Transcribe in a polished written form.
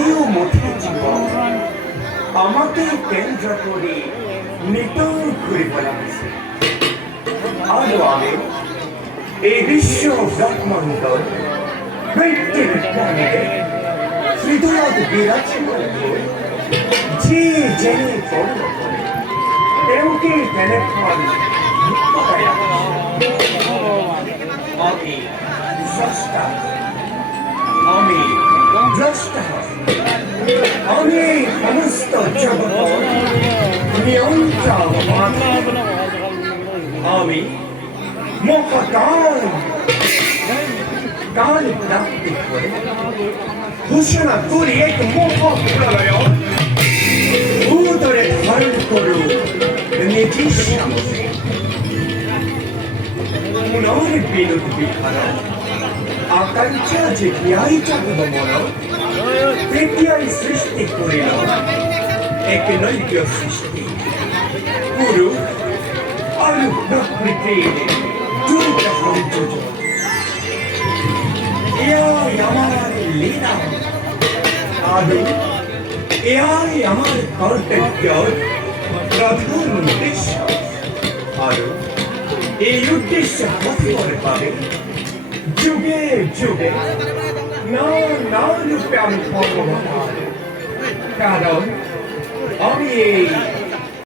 যদিও মধ্যে জীবন আমাকে কেন্দ্র করে নিতর ঘুরে বেড়াচ্ছে আরো আমি এই বিশ্ব ব্রহ্মাণ্ডল ব্যক্তির প্রাণীদের হৃদয়ত বিরাজমান যে জেনে পড়ল কেউকে জেনে ফল আমি স্রষ্টা আমি দ্রষ্টা আমি সমস্ত জগৎ নিয়ন্ত্রণ আমি মহাকাল কাল প্রাপ্তি করে ঘোষণা করি এক মহাপ্রলয় উদরে ধারণ করু নিজের সামনে মনের বিনোদ বিহার আকাঙ্ক্ষা যে ন্যায় জগৎ মন তৃতীয় সৃষ্টি করিল এক নৈক্য সৃষ্টি পুরু আর প্রকৃতির দুইটা সংযোজন এয়াই আমার লীলা আদৌ এয়াই আমার কর্তব্যর প্রধান উদ্দেশ্য আরো এই উদ্দেশ্য হাসিল পাবে যুগে যুগে না রূপে আমি ভগবান কারণ আমি এই